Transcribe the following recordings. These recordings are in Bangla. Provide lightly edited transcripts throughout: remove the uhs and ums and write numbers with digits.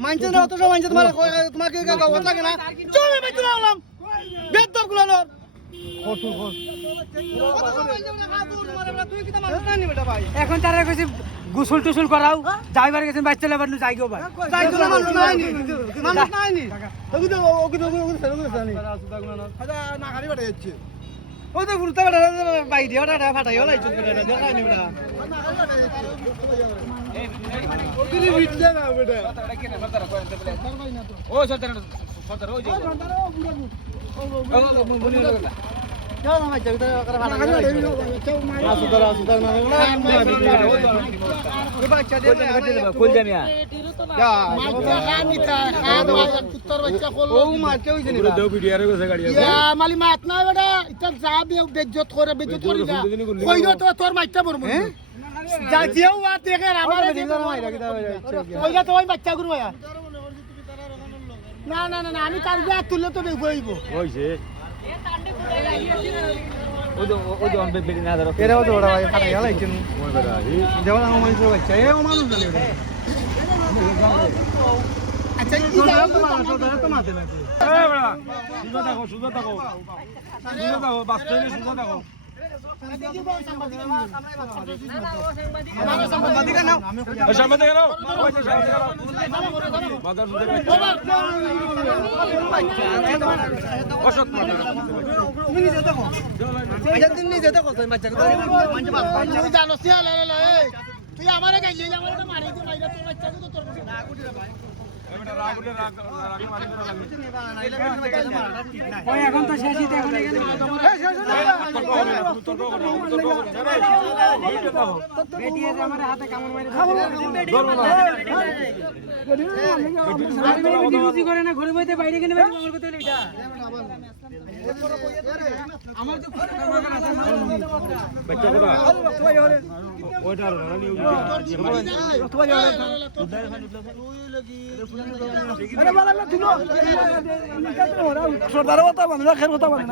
মানছে না অত মানছে তোমাকে লাগে না চলে বেঁচে রাখলাম বেদর গুলো এখন তারা কইছে গোসল টুসল করাও যাইবার গেছেন বাচ্চা লেবার যাই গো ভাই ওই তো গুরুত্ব বাইরে ওটা ফাটাই হলাই চলবে তোর মাইটা পড়বো বাচ্চা করবো না না না আমি তার বিয়া তুললে তো বইব এরাও তো ওরা ভাই ফাটাই গেল যেমন আমার মানুষের বাচ্চা এ মানুষ জানি আচ্ছা সুজা থাকো বাস্তবে সুজা থাকো তুই আমার এখন তো শেষই এখন আমার হাতে কামড় মারি করে না ঘরে বইতে বাইরে কিনে আমার তো সর্দার কথা মানে খের কথা মানে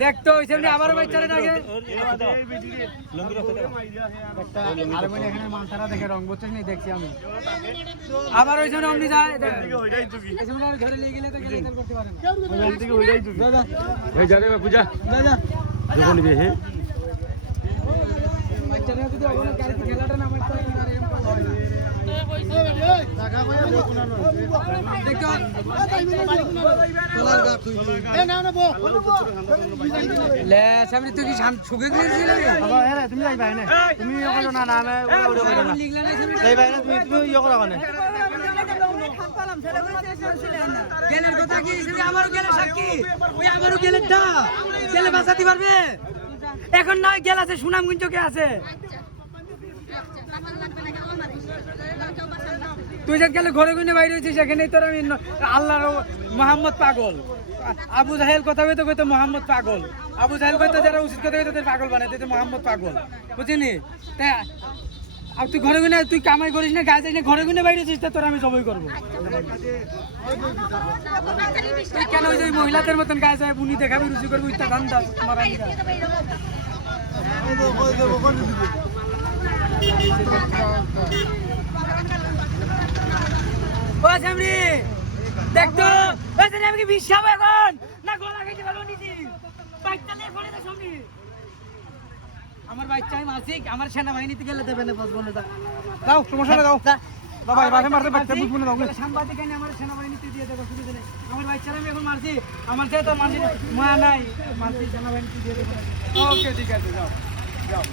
দেখতো আবার বাচ্চারা দেখে দেখে রং বলছে দেখছি আমি আবার ওই সামনে অমনি যায় ধরে নিয়ে গেলে করতে পারে না পূজা খেলাটা না তুই কি সুখে তুমি যাইবা না তুমি না না তুমি ইয়ে করা মানে গেলের কথা কি আমারও গেলে সাক্ষী ওই আমারও গেলেরটা গেলে বাঁচাতে পারবে এখন নয় গেল আছে সুনামগঞ্জকে আছে তুই যে গেলে ঘরে গুনে বাইরে হয়েছিস সেখানেই তোর আমি আল্লাহর মোহাম্মদ পাগল আবু জাহেল কথা কইতে কইতে মোহাম্মদ পাগল আবু জাহেল কইতে যারা উচিত কথা কইতে পাগল বানাই দিতে মোহাম্মদ পাগল বুঝিনি তাই আর তুই ঘরে গুনে তুই কামাই করিস না গায়ে যাইস না ঘরে গুনে বাইরে হয়েছিস তোর আমি সবই করবো তুই কেন ওই যে মহিলাদের মতন গায়ে যায় বুনি দেখাবি রুচি করবি ইত্যা ধান দাস মারা ও সামনে দেখতো আমি কি বিশ্বাস এখন না গলা কেটে ভালো নিছি বাইকটা নিয়ে পড়ে দে সামনে আমার বাচ্চা আমি মারছি আমার সেনাবাহিনীতে গেলে দেবে না বসবো না দাও সমস্যা নেই দাও দাও ভাই বাসে মারতে বাচ্চা বুঝবো না দাও সাংবাদিক এনে আমার সেনাবাহিনীতে দিয়ে দেবো সুবিধা নেই আমার বাচ্চারা আমি এখন মারছি আমার যেহেতু মারছি মায়া নাই মারছি সেনাবাহিনীতে দিয়ে দেবো ওকে ঠিক আছে যাও যাও